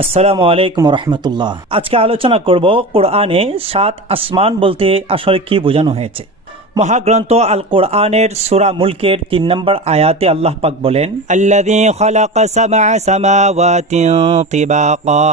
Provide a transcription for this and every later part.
আসসালামু আলাইকুম রহমতুল্লাহ। আজকে আলোচনা করব কোরআনে 7 আসমান বলতে আসলে কি বোঝানো হয়েছে। মহাগ্রন্থ আল কোরআনের সূরা মুলকের 3 নম্বর আয়াতে আল্লাহ পাক বলেন, আল্লাযী খালাকা সাবআ সামাওয়াতিন তিবাকা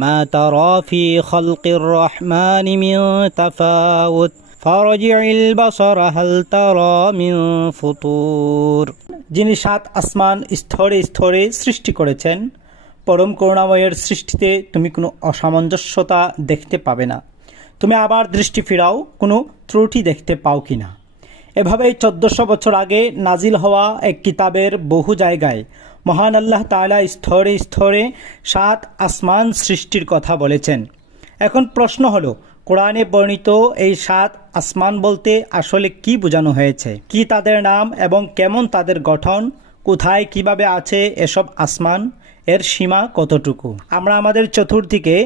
মা তারা ফি খালকির রহমানি মিন তাফাউত ফারজি'ল বাসারা হাল তারা মিন ফুতুর। যিনি 7 আসমান স্তরে স্তরে সৃষ্টি করেছেন, পরম করুণাময়ের সৃষ্টিতে তুমি কোনো অসামঞ্জস্যতা দেখতে পাবে না। তুমি আবার দৃষ্টি ফিরাও, কোনো ত্রুটি দেখতে পাও কি না। এভাবেই 1400 বছর আগে নাজিল হওয়া এক কিতাবের বহু জায়গায় মহান আল্লাহ তাআলা স্তরে স্তরে 7 আসমান সৃষ্টির কথা বলেছেন। এখন প্রশ্ন হলো, কোরআনে বর্ণিত এই 7 আসমান বলতে আসলে কি বোঝানো হয়েছে? কি তাদের নাম এবং কেমন তাদের গঠন? কোথায় কিভাবে আছে এসব আসমান? এর সীমা কতটুকু? আমরা আমাদের চতুর্দিকে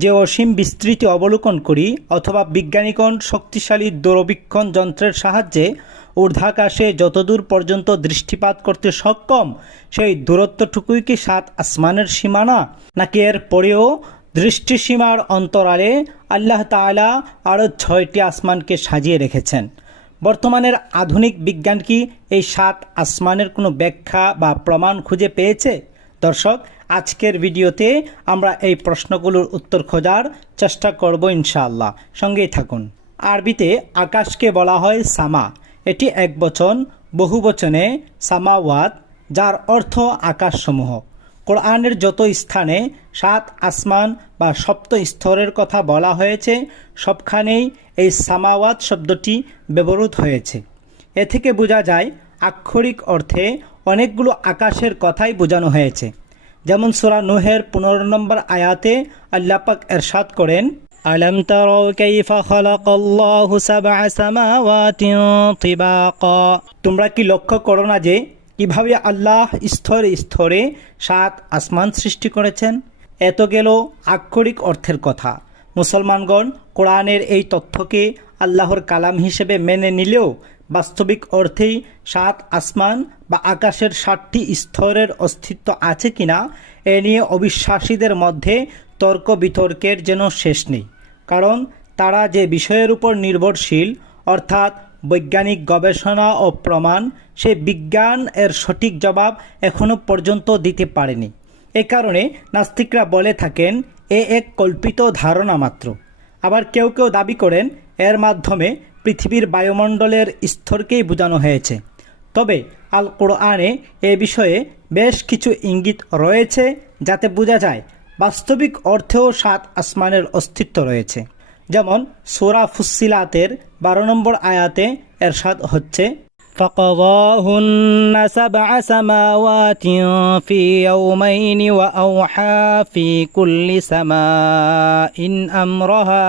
যে অসীম বিস্তৃতি অবলোকন করি অথবা বিজ্ঞানীগণ শক্তিশালী দূরবীক্ষণ যন্ত্রের সাহায্যে ঊর্ধ্বাকাশে যতদূর পর্যন্ত দৃষ্টিপাত করতে সক্ষম, সেই দূরত্বটুকুই কি 7 আসমানের সীমানা, নাকি এর পরেও দৃষ্টিসীমার অন্তরালে আল্লাহ তাআলা আরও 6টি আসমানকে সাজিয়ে রেখেছেন? বর্তমানের আধুনিক বিজ্ঞান কি এই 7 আসমানের কোনো ব্যাখ্যা বা প্রমাণ খুঁজে পেয়েছে? দর্শক, আজকের ভিডিওতে আমরা এই প্রশ্নগুলোর উত্তর খোঁজার চেষ্টা করব ইনশাআল্লাহ। সঙ্গেই থাকুন। আরবিতে আকাশকে বলা হয় সামা। এটি একবচন, বহুবচনে সামাওয়াত, যার অর্থ আকাশসমূহ। কোরআনের যত স্থানে 7 আসমান বা সপ্ত স্তরের কথা বলা হয়েছে, সবখানেই এই সামাওয়াত শব্দটি ব্যবহৃত হয়েছে। এ থেকে বোঝা যায় আক্ষরিক অর্থে অনেকগুলো আকাশের কথাই বোঝানো হয়েছে। যেমন সূরা নূহের 15 নম্বর আয়াতে আল্লাহ পাক ইরশাদ করেন, আলাম তারাউ কাইফা খালাকাল্লাহু সাবআ সামাওয়াতিন তিবাকা। তোমরা কি লক্ষ্য করো না যে কিভাবে আল্লাহ স্তরে স্তরে 7 আসমান সৃষ্টি করেছেন? এত গেল আক্ষরিক অর্থের কথা। মুসলমানগণ কোরআনের এই তথ্যকে আল্লাহর কালাম হিসেবে মেনে নিলেও বাস্তবিক অর্থেই 7 আসমান বা আকাশের 7টি স্তরের অস্তিত্ব আছে কিনা এ নিয়ে অবিশ্বাসীদের মধ্যে তর্ক বিতর্কের যেন শেষ নেই। কারণ তারা যে বিষয়ের উপর নির্ভরশীল, অর্থাৎ বৈজ্ঞানিক গবেষণা ও প্রমাণ, সেই বিজ্ঞান এর সঠিক জবাব এখনও পর্যন্ত দিতে পারেনি। এ কারণে নাস্তিকরা বলে থাকেন এ এক কল্পিত ধারণা মাত্র। আবার কেউ কেউ দাবি করেন এর মাধ্যমে পৃথিবীর বায়ুমণ্ডলের স্তরকেই বোঝানো হয়েছে। তবে আল কোরআনে এ বিষয়ে বেশ কিছু ইঙ্গিত রয়েছে, যাতে বোঝা যায় বাস্তবিক অর্থেও 7 আসমানের অস্তিত্ব রয়েছে। যেমন সূরা ফুসসিলাতের 12 নম্বর আয়াতে এরশাদ হচ্ছে, فقضاهن 7 سماوات في يومين وأوحى في كل سماء أمرها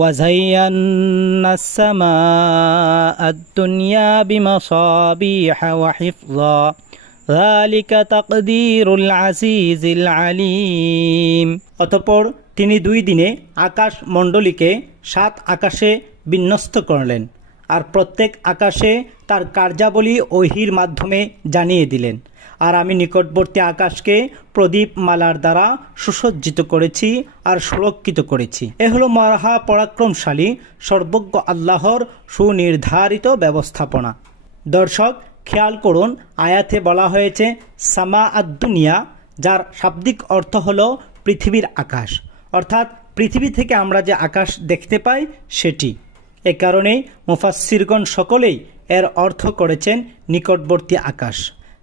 وزينا السماء الدنيا بمصابيح وحفظا ذلك تقدير العزيز العليم। অতঃপর তিনি 2 দিনে আকাশ মণ্ডলীকে 7 আকাশে বিন্যস্ত করলেন, আর প্রত্যেক আকাশে তার কার্যাবলী ওহীর মাধ্যমে জানিয়ে দিলেন। আর আমি নিকটবর্তী আকাশকে প্রদীপ মালার দ্বারা সুসজ্জিত করেছি আর সুরক্ষিত করেছি। এ হলো মহা পরাক্রমশালী সর্বজ্ঞ আল্লাহর সুনির্ধারিত ব্যবস্থাপনা। দর্শক, খেয়াল করুন, আয়াতে বলা হয়েছে সামা আদ-দুনিয়া, যার শাব্দিক অর্থ হলো পৃথিবীর আকাশ, অর্থাৎ পৃথিবী থেকে আমরা যে আকাশ দেখতে পাই সেটি। এ কারণেই মুফাসসিরগণ সকলেই এর অর্থ করেছেন নিকটবর্তী আকাশ।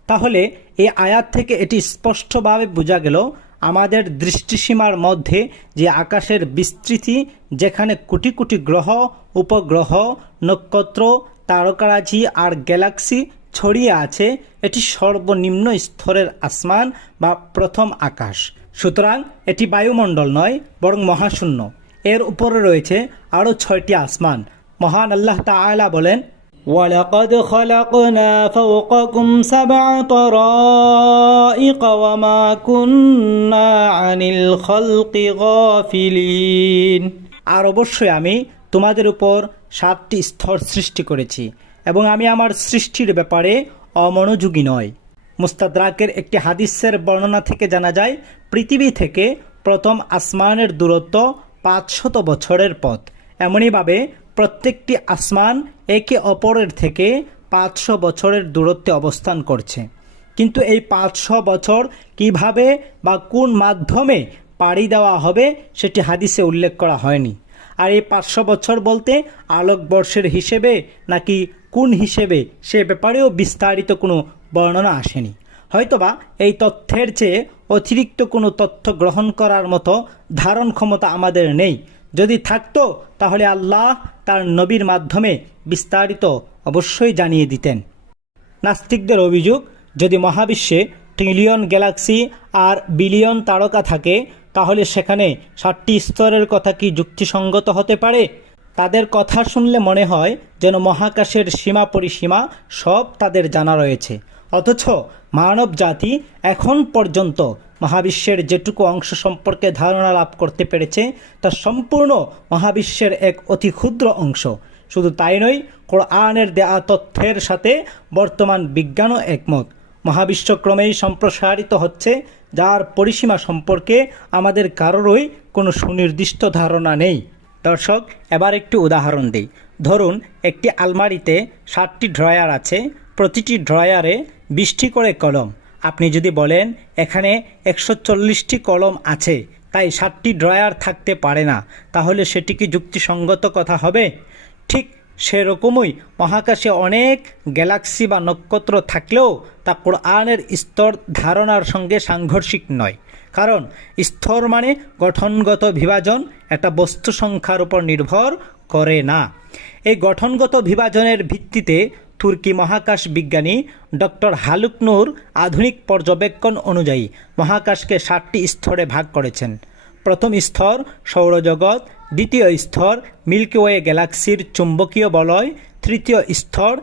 তাহলে এই আয়াত থেকে এটি স্পষ্টভাবে বোঝা গেল আমাদের দৃষ্টিসীমার মধ্যে যে আকাশের বিস্তৃতি, যেখানে কোটি কোটি গ্রহ, উপগ্রহ, নক্ষত্র, তারকারাজি আর গ্যালাক্সি ছড়িয়ে আছে, এটি সর্বনিম্ন স্তরের আসমান বা প্রথম আকাশ। সুতরাং এটি বায়ুমণ্ডল নয়, বরং মহাশূন্য। এর উপরে রয়েছে আরও 6টি আসমান। মহান আল্লাহ তাআলা বলেন, وَلَقَدْ خَلَقْنَا فَوْقَكُمْ 7 طَرَائِقَ وَمَا كُنَّا عَنِ الْخَلْقِ غَافِلِينَ। আর অবশ্যই আমি তোমাদের উপর 7টি স্তর সৃষ্টি করেছি এবং আমি আমার সৃষ্টির ব্যাপারে অমনোযোগী নয়। মুস্তাদরাকের একটি হাদিসের বর্ণনা থেকে জানা যায়, পৃথিবী থেকে প্রথম আসমানের দূরত্ব 500 বছরের পথ। এমনইভাবে প্রত্যেকটি আসমান একে অপরের থেকে 500 বছরের দূরত্বে অবস্থান করছে। কিন্তু এই 500 বছর কিভাবে বা কোন মাধ্যমে পাড়ি দেওয়া হবে সেটি হাদিসে উল্লেখ করা হয়নি। আর এই 500 বছর বলতে আলোকবর্ষের হিসেবে নাকি কোন হিসেবে সে ব্যাপারেও বিস্তারিত কোনো বর্ণনা আসেনি। হয়তোবা এই তথ্যের চেয়ে অতিরিক্ত কোনো তথ্য গ্রহণ করার মতো ধারণ ক্ষমতা আমাদের নেই। যদি থাকতো তাহলে আল্লাহ তার নবীর মাধ্যমে বিস্তারিত অবশ্যই জানিয়ে দিতেন। নাস্তিকদের অভিযোগ, যদি মহাবিশ্বে ট্রিলিয়ন গ্যালাক্সি আর বিলিয়ন তারকা থাকে তাহলে সেখানে 7টি স্তরের কথা কি যুক্তিসঙ্গত হতে পারে? তাদের কথা শুনলে মনে হয় যেন মহাকাশের সীমা পরিসীমা সব তাদের জানা রয়েছে, অথচ মানব জাতি এখন পর্যন্ত মহাবিশ্বের যেটুকু অংশ সম্পর্কে ধারণা লাভ করতে পেরেছে তা সম্পূর্ণ মহাবিশ্বের এক অতি ক্ষুদ্র অংশ। শুধু তাই নয়, কোরআনের দেয়া তথ্যের সাথে বর্তমান বিজ্ঞানও একমত। মহাবিশ্ব ক্রমেই সম্প্রসারিত হচ্ছে, যার পরিসীমা সম্পর্কে আমাদের কারোরই কোনো সুনির্দিষ্ট ধারণা নেই। দর্শক, এবার একটি উদাহরণ দিই। ধরুন একটি আলমারিতে 7টি ড্রয়ার আছে, প্রতিটি ড্রয়ারে 20টি করে কলম। আপনি যদি বলেন এখানে 140টি কলম আছে, তাই 7টি ড্রয়ার থাকতে পারে না, তাহলে সেটি কি যুক্তিসঙ্গত কথা হবে? ঠিক সেরকমই মহাকাশে অনেক গ্যালাক্সি বা নক্ষত্র থাকলেও তা কোরআনের স্তর ধারণার সঙ্গে সাংঘর্ষিক নয়। কারণ স্তর মানে গঠনগত বিভাজন, একটা বস্তু সংখ্যার উপর নির্ভর করে না। এই গঠনগত বিভাজনের ভিত্তিতে তুর্কি মহাকাশ বিজ্ঞানী ডক্টর হালুক নূর আধুনিক পর্যবেক্ষণ অনুযায়ী মহাকাশকে 7টি স্তরে ভাগ করেছেন। প্রথম স্তর সৌরজগৎ, দ্বিতীয় স্তর মিল্কি ওয়ে গ্যালাক্সির চুম্বকীয় বলয়, তৃতীয় স্তর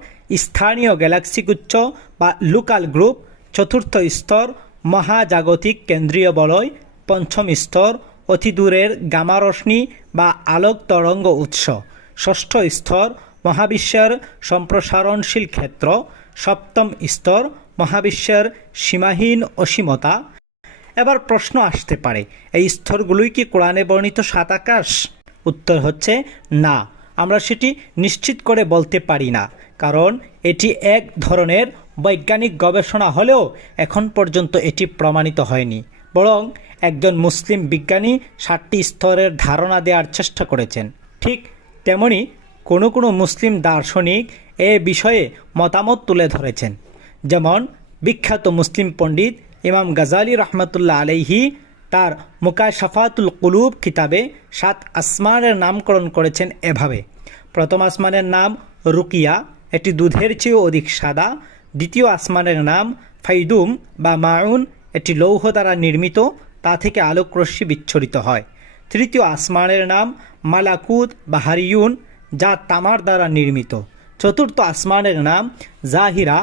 স্থানীয় গ্যালাক্সিগুচ্ছ বা লোকাল গ্রুপ, চতুর্থ স্তর মহাজাগতিক কেন্দ্রীয় বলয়, পঞ্চম স্তর অতি দূরের গামা রশ্মি বা আলোক তরঙ্গ উৎস, ষষ্ঠ স্তর মহাবিশ্বের সম্প্রসারণশীল ক্ষেত্র, সপ্তম স্তর মহাবিশ্বের সীমাহীন অসীমতা। এবার প্রশ্ন আসতে পারে, এই স্তরগুলোই কি কোরআনে বর্ণিত 7 আকাশ? উত্তর হচ্ছে না, আমরা সেটি নিশ্চিত করে বলতে পারি না, কারণ এটি এক ধরনের বৈজ্ঞানিক গবেষণা হলেও এখন পর্যন্ত এটি প্রমাণিত হয়নি। বরং একজন মুসলিম বিজ্ঞানী 7টি স্তরের ধারণা দেওয়ার চেষ্টা করেছেন। ঠিক তেমনি কোনো মুসলিম দার্শনিক এ বিষয়ে মতামত তুলে ধরেছেন। যেমন বিখ্যাত মুসলিম পণ্ডিত ইমাম গাজালি রহমতুল্লাহ আলাইহি তার মুকাশাফাতুল কুলুব কিতাবে 7 আসমানের নামকরণ করেছেন এভাবে। প্রথম আসমানের নাম রুকিয়া, এটি দুধের চেয়েও অধিক সাদা। দ্বিতীয় আসমানের নাম ফাইদুম বা মাউন, এটি লৌহ দ্বারা নির্মিত, তা থেকে আলোকরশ্মি বিচ্ছুরিত হয়। তৃতীয় আসমানের নাম মালাকুত বা হারিয়ুন, যা তামার দ্বারা নির্মিত। চতুর্থ আসমানের নাম জাহিরা,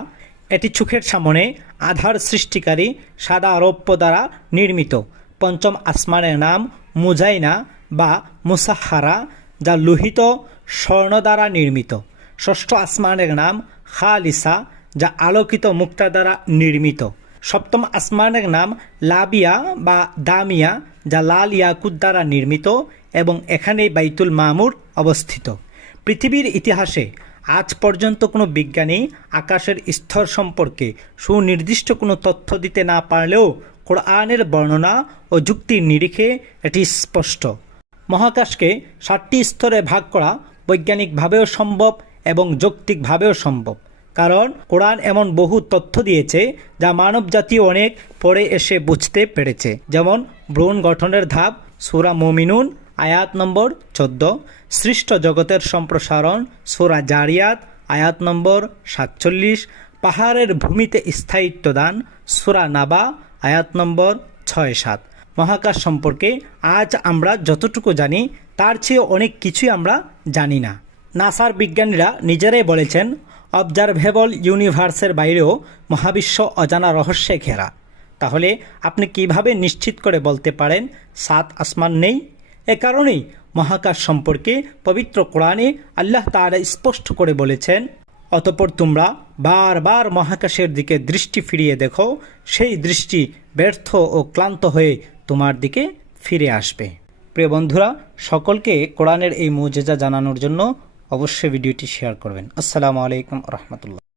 এটি চোখের সামনে আধার সৃষ্টিকারী সাদা রৌপ্য দ্বারা নির্মিত। পঞ্চম আসমানের নাম মুজাইনা বা মুসাহারা, যা লোহিত স্বর্ণ দ্বারা নির্মিত। ষষ্ঠ আসমানের নাম খালিসা, যা আলোকিত মুক্তা দ্বারা নির্মিত। সপ্তম আসমানের নাম লাবিয়া বা দামিয়া, যা লাল ইয়াকুত দ্বারা নির্মিত এবং এখানেই বাইতুল মামুর অবস্থিত। পৃথিবীর ইতিহাসে আজ পর্যন্ত কোনো বিজ্ঞানী আকাশের স্তর সম্পর্কে সুনির্দিষ্ট কোনো তথ্য দিতে না পারলেও কোরআনের বর্ণনা ও যুক্তির নিরিখে এটি স্পষ্ট। মহাকাশকে 7টি স্তরে ভাগ করা বৈজ্ঞানিকভাবেও সম্ভব এবং যৌক্তিকভাবেও সম্ভব, কারণ কোরআন এমন বহু তথ্য দিয়েছে যা মানবজাতি অনেক পরে এসে বুঝতে পেরেছে। যেমন ভ্রূণ গঠনের ধাপ, সূরা মুমিনুন আয়াত নম্বর 14, সৃষ্ট জগতের সম্প্রসারণ, সূরা জারিয়াত আয়াত নম্বর 47, পাহাড়ের ভূমিতে স্থায়িত্ব দান, সূরা নাবা আয়াত নম্বর 6-7। মহাকাশ সম্পর্কে আজ আমরা যতটুকু জানি তার চেয়ে অনেক কিছুই আমরা জানি না। নাসার বিজ্ঞানীরা নিজেরাই বলেছেন, অবজারভেবল ইউনিভার্সের বাইরেও মহাবিশ্ব অজানা রহস্যে ঘেরা। তাহলে আপনি কিভাবে নিশ্চিত করে বলতে পারেন 7 আসমান নেই? এ কারণেই মহাকাশ সম্পর্কে পবিত্র কোরআনে আল্লাহ তাআলা স্পষ্ট করে বলেছেন, অতঃপর তোমরা বারবার মহাকাশের দিকে দৃষ্টি ফিরিয়ে দেখো, সেই দৃষ্টি ব্যর্থ ও ক্লান্ত হয়ে তোমার দিকে ফিরে আসবে। প্রিয় বন্ধুরা, সকলকে কোরআনের এই মুজিজা জানানোর জন্য অবশ্যই ভিডিওটি শেয়ার করবেন। আসসালামু আলাইকুম রহমতুল্লাহ।